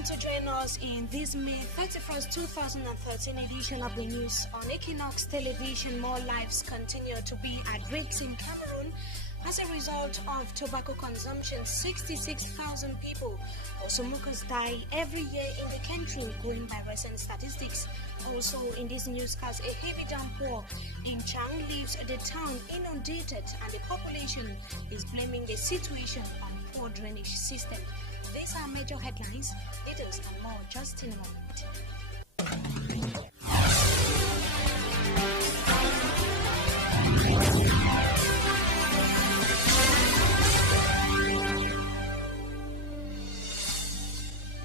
welcome to join us in this May 31st, 2013 edition of the news. On Equinox Television, more lives continue to be at risk in Cameroon. As a result of tobacco consumption, 66,000 people or smokers die every year in the country, going by recent statistics. Also in this newscast, a heavy downpour in Chang leaves the town inundated and the population is blaming the situation on poor drainage system. These are major headlines. Details and more just in a moment.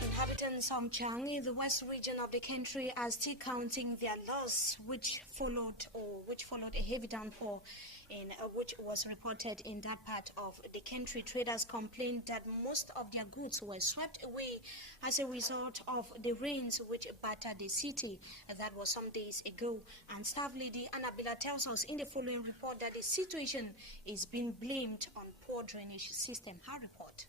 Inhabitants of Chang in the west region of the country are still counting their loss, which followed a heavy downpour which was reported in that part of the country. Traders complained that most of their goods were swept away as a result of the rains which battered the city. That was some days ago. And staff lady Annabella tells us in the following report that the situation is being blamed on poor drainage system. Her report.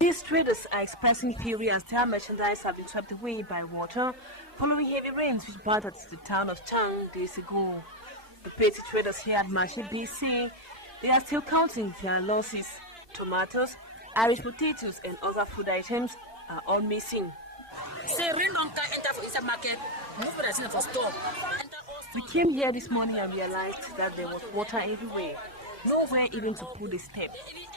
These traders are expressing fury as their merchandise have been swept away by water following heavy rains which battered the town of Chang days ago. The petty traders here at Marché BC, they are still counting their losses. Tomatoes, Irish potatoes and other food items are all missing. We came here this morning and realized that there was water everywhere, nowhere even to put a step.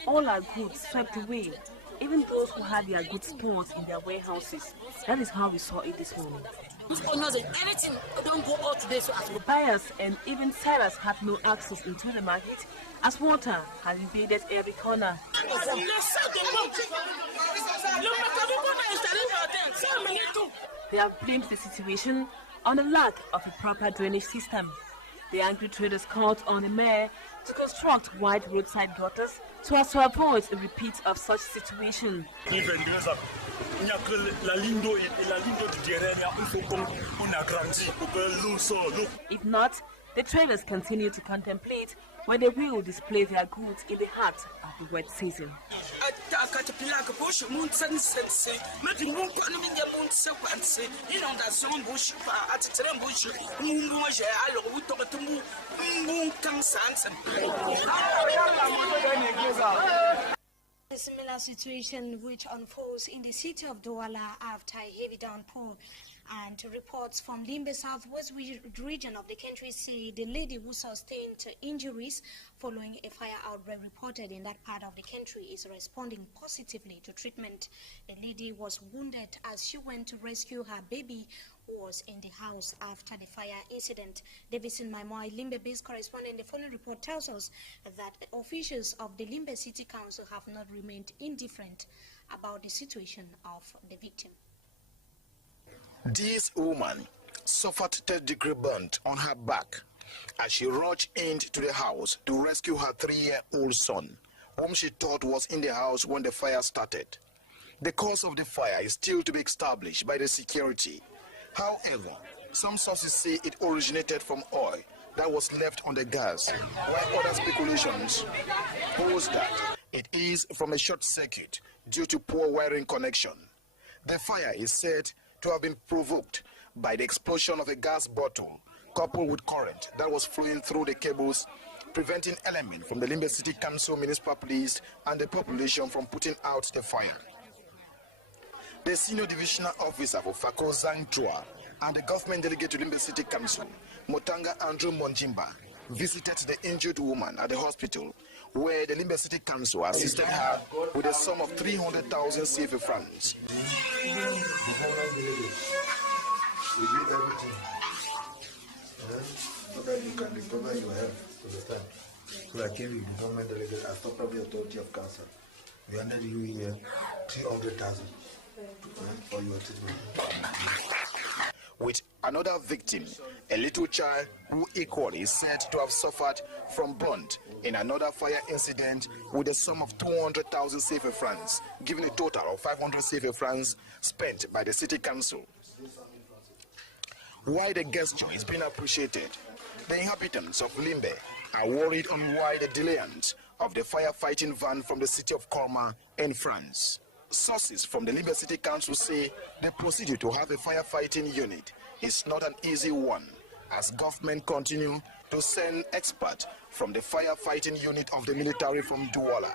All our goods swept away, even those who had their goods stored in their warehouses. That is how we saw it this morning. Anything don't go out today, so as the buyers and even sellers have no access into the market as water has invaded every corner. They have blamed the situation on the lack of a proper drainage system. The angry traders called on the mayor to construct wide roadside gutters so as to avoid a repeat of such situation. If not, the traders continue to contemplate when they will display their goods in the heart of the wet season. A similar situation which unfolds in the city of Douala after a heavy downpour, and reports from Limbe southwest region of the country say the lady who sustained injuries following a fire outbreak reported in that part of the country is responding positively to treatment. The lady was wounded as she went to rescue her baby who was in the house after the fire incident. Davidson Maimoi, Limbe-based correspondent, the following report tells us that officials of the Limbe City Council have not remained indifferent about the situation of the victim. This woman suffered third-degree burn on her back as she rushed into the house to rescue her 3-year-old son, whom she thought was in the house when the fire started. The cause of the fire is still to be established by the security. However, some sources say it originated from oil that was left on the gas, while other speculations pose that it is from a short circuit due to poor wiring connection. The fire is said to have been provoked by the explosion of a gas bottle coupled with current that was flowing through the cables, preventing elements from the Limbe City Council, municipal police and the population from putting out the fire. The senior divisional officer for Fako Zhang Chua and the government delegate to Limbe City Council, Motanga Andrew Monjimba, visited the injured woman at the hospital, where the Limbe City Council assisted her with a sum of 300,000 CFA francs. We do everything. So that you can provide your help to the time. So I came with the government delegate as top of the authority of council. We handed you here 300,000 for your treatment. With another victim, a little child who equally is said to have suffered from burnt in another fire incident with a sum of 200,000 CFA francs, giving a total of 500 CFA francs spent by the city council. While the gesture is being appreciated, the inhabitants of Limbe are worried on why the delayance of the firefighting van from the city of Colmar in France. Sources from the Limbe City Council say the procedure to have a firefighting unit is not an easy one, as government continue to send experts from the firefighting unit of the military from Douala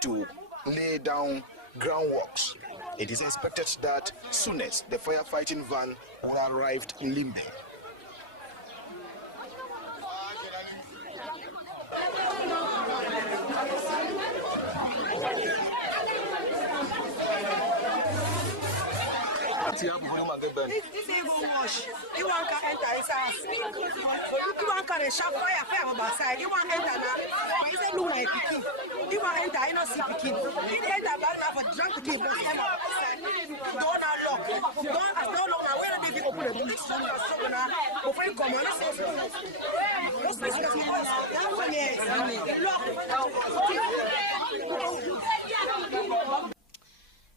to lay down groundworks. It is expected that soonest the firefighting van will arrive in Limbe. This evil wash. You want to enter his house. You want to shop fire fair outside. You want to enter now. He said, look like Pikin. You want to enter, you know, see Pikin. He enter bad enough for drunk Pikin, but stand up outside. Don't unlock. Don't know where they people put it. This one is so now. Before you come on, let's say so.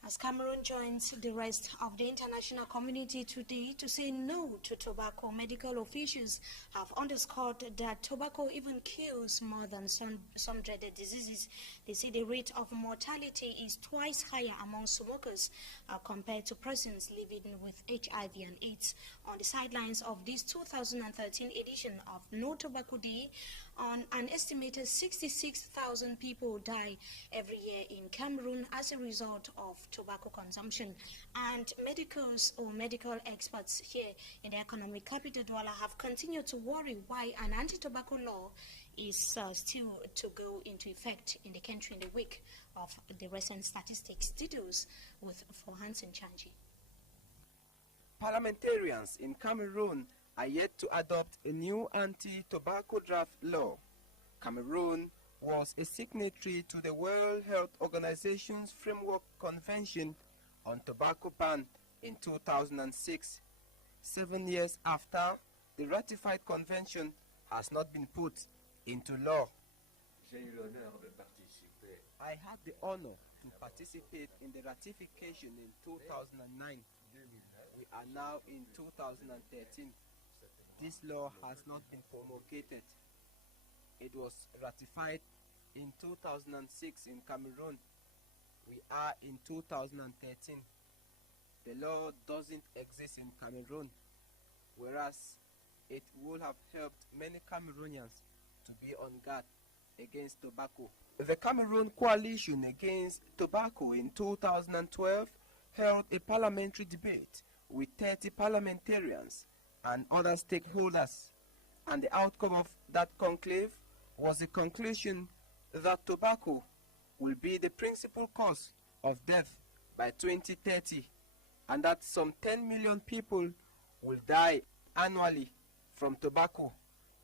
As Cameroon joins the rest of the international community today to say no to tobacco, medical officials have underscored that tobacco even kills more than some dreaded diseases. They say the rate of mortality is twice higher among smokers compared to persons living with HIV and AIDS. On the sidelines of this 2013 edition of No Tobacco Day, on an estimated 66,000 people die every year in Cameroon as a result of tobacco consumption. And medical experts here in the economic capital Douala have continued to worry why an anti-tobacco law is still to go into effect in the country in the wake of the recent statistics. Details with Hansen Chanji. Parliamentarians in Cameroon are yet to adopt a new anti-tobacco draft law. Cameroon was a signatory to the World Health Organization's Framework Convention on Tobacco Ban in 2006. 7 years after, the ratified convention has not been put into law. I had the honor to participate in the ratification in 2009. We are now in 2013. This law has not been promulgated. It was ratified in 2006 in Cameroon. We are in 2013. The law doesn't exist in Cameroon, whereas it would have helped many Cameroonians to be on guard against tobacco. The Cameroon Coalition Against Tobacco in 2012 held a parliamentary debate with 30 parliamentarians and other stakeholders, and the outcome of that conclave was the conclusion that tobacco will be the principal cause of death by 2030, and that some 10 million people will die annually from tobacco,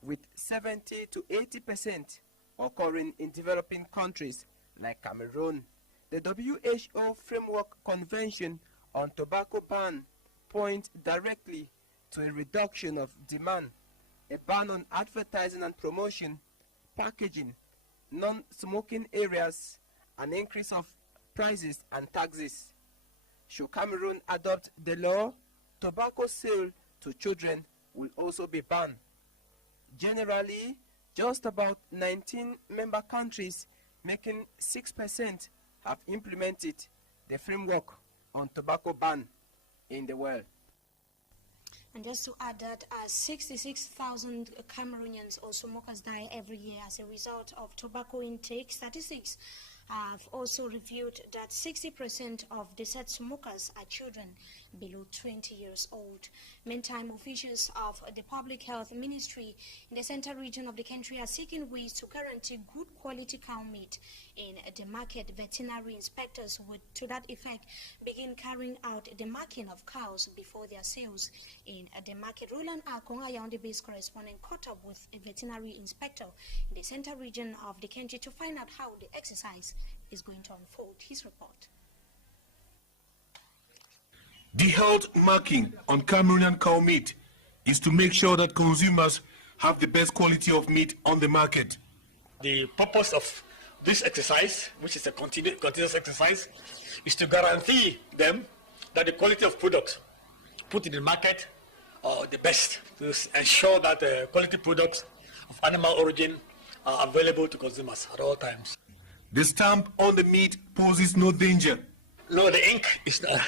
with 70 to 80% occurring in developing countries like Cameroon. The WHO Framework Convention on Tobacco Ban points directly to a reduction of demand, a ban on advertising and promotion, packaging, non-smoking areas, an increase of prices and taxes. Should Cameroon adopt the law, tobacco sale to children will also be banned. Generally, just about 19 member countries, making 6%, have implemented the framework on tobacco ban in the world. And just to add that 66,000 Cameroonians or smokers die every year as a result of tobacco intake. Statistics have also revealed that 60% of deceased smokers are children below 20 years old. Meantime, officials of the Public Health Ministry in the central region of the country are seeking ways to guarantee good quality cow meat in the market. Veterinary inspectors would, to that effect, begin carrying out the marking of cows before their sales in the market. Roland Akong, Yaoundé-based correspondent, caught up with a veterinary inspector in the central region of the country to find out how the exercise is going to unfold. His report. The health marking on Cameroonian cow meat is to make sure that consumers have the best quality of meat on the market. The purpose of this exercise, which is a continuous exercise, is to guarantee them that the quality of products put in the market are the best, to ensure that quality products of animal origin are available to consumers at all times. The stamp on the meat poses no danger No, the ink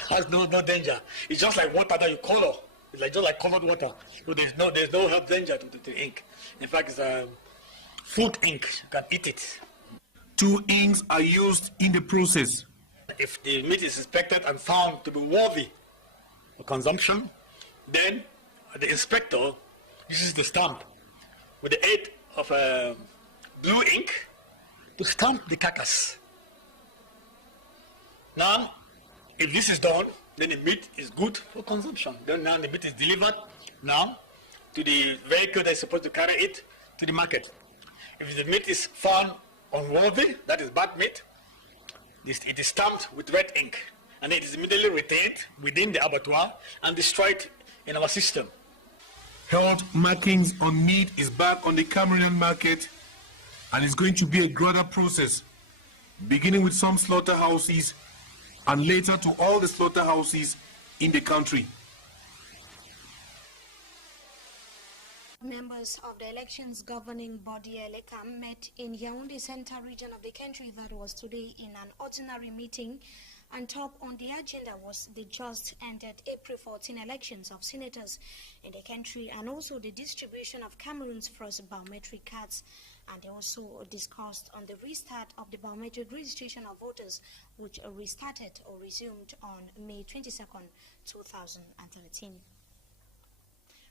has no danger. It's just like water that you color. It's like just like colored water. So there's no health danger to the ink. In fact, it's food ink. You can eat it. 2 inks are used in the process. If the meat is inspected and found to be worthy for consumption, then the inspector uses the stamp with the aid of blue ink to stamp the carcass. Now, if this is done, then the meat is good for consumption. Then now the meat is delivered now to the vehicle that is supposed to carry it to the market. If the meat is found unworthy, that is bad meat, it is stamped with red ink, and it is immediately retained within the abattoir and destroyed in our system. Health markings on meat is back on the Cameroonian market, and it's going to be a gradual process, beginning with some slaughterhouses and later to all the slaughterhouses in the country. Members of the elections governing body ELECAM met in Yaoundé Central region of the country. That was today in an ordinary meeting, and top on the agenda was the just ended April 14 elections of senators in the country, and also the distribution of Cameroon's first biometric cards. And they also discussed on the restart of the biometric registration of voters, which restarted or resumed on May 22nd, 2013.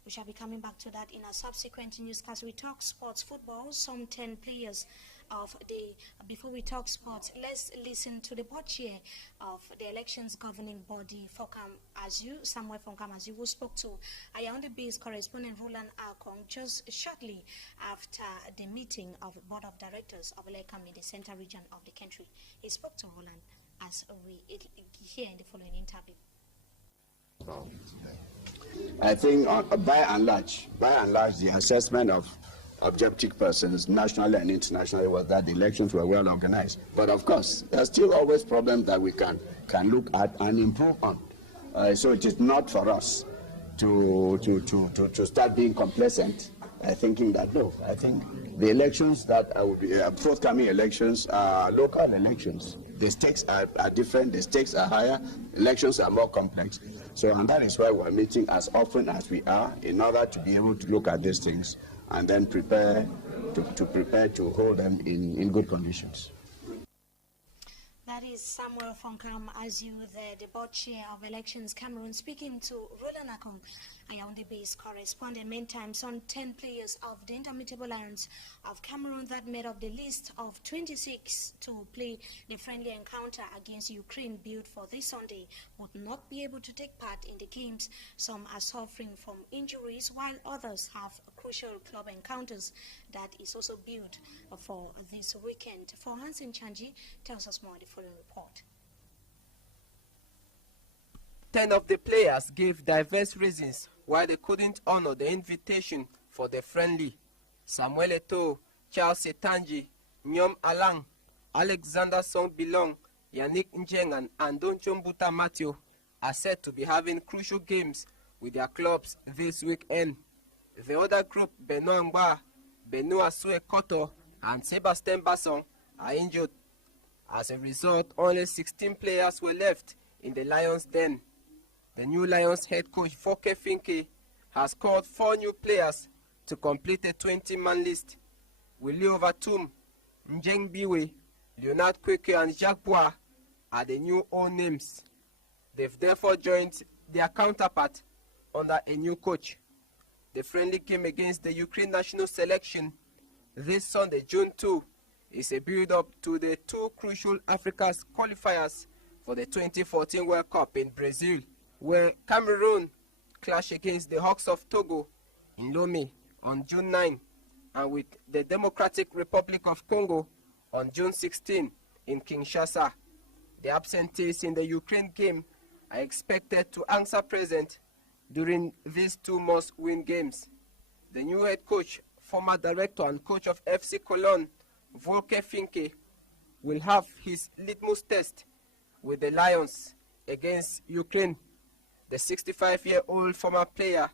We shall be coming back to that in a subsequent newscast. We talk sports football, some 10 players of the, before we talk sports, let's listen to the board chair of the elections governing body, Fokam Azu, Samuel Fokam Azu, who spoke to Yaoundé-based correspondent Roland Akong just shortly after the meeting of the board of directors of ELECAM in the central region of the country. He spoke to Roland as we hear in the following interview. I think by and large, the assessment of objective persons, nationally and internationally, was that the elections were well organized. But of course, there are still always problems that we can look at and improve on. So it is not for us to start being complacent, thinking that no. I think the elections that will be forthcoming elections are local elections. The stakes are different, the stakes are higher, elections are more complex. So, and that is why we're meeting as often as we are, in order to be able to look at these things and then prepare to hold them in good conditions. That is Samuel Fokam Azu, the board chair of Elections Cameroon, speaking to Roland Akong, a Yaoundé-based correspondent. Meantime, some 10 players of the Indomitable Lions of Cameroon that made up the list of 26 to play the friendly encounter against Ukraine built for this Sunday would not be able to take part in the games. Some are suffering from injuries, while others have crucial club encounters that is also built for this weekend. For Hansen Chanji tells us more in the following report. 10 of the players gave diverse reasons why they couldn't honor the invitation for the friendly. Samuel Eto'o, Charles Etanji, Nyom Alang, Alexander Song Bilong, Yannick Njeng and Andon Chombuta Matthew are said to be having crucial games with their clubs this weekend. The other group, Benoit Ngba, Benoit Asue Koto, and Sebastien Basson, are injured. As a result, only 16 players were left in the Lions' den. The new Lions head coach, Volker Finke, has called 4 new players to complete a 20-man list. Willie Overtoom, Njeng Biwe, Leonard Kweke, and Jacques Bois are the new own names. They've therefore joined their counterpart under a new coach. The friendly game against the Ukraine national selection this Sunday, June 2, is a build-up to the 2 crucial Africa's qualifiers for the 2014 World Cup in Brazil, where Cameroon clash against the Hawks of Togo in Lomé on June 9, and with the Democratic Republic of Congo on June 16 in Kinshasa. The absentees in the Ukraine game are expected to answer present during these 2 must-win games. The new head coach, former director and coach of FC Cologne, Volker Finke, will have his litmus test with the Lions against Ukraine. The 65-year-old former player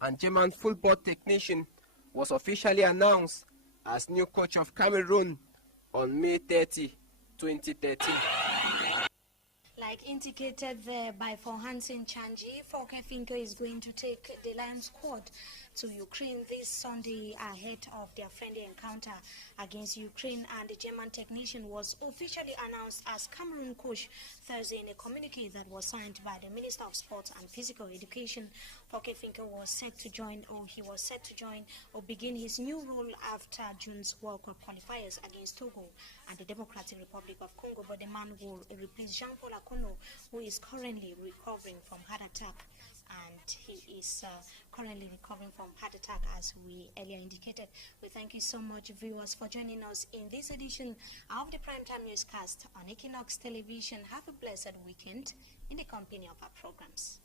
and German football technician was officially announced as new coach of Cameroon on May 30, 2013. Like indicated there by Hansen Chanji, Volker Finke is going to take the Lion squad to Ukraine this Sunday ahead of their friendly encounter against Ukraine, and the German technician was officially announced as Cameroon coach Thursday in a communique that was signed by the Minister of Sports and Physical Education. Volker Finke was set to join or begin his new role after June's World Cup qualifiers against Togo and the Democratic Republic of Congo, but the man will replace Jean-Paul Akono, who is currently recovering from heart attack. And he is currently recovering from heart attack, as we earlier indicated. We thank you so much, viewers, for joining us in this edition of the Primetime Newscast on Equinox Television. Have a blessed weekend in the company of our programs.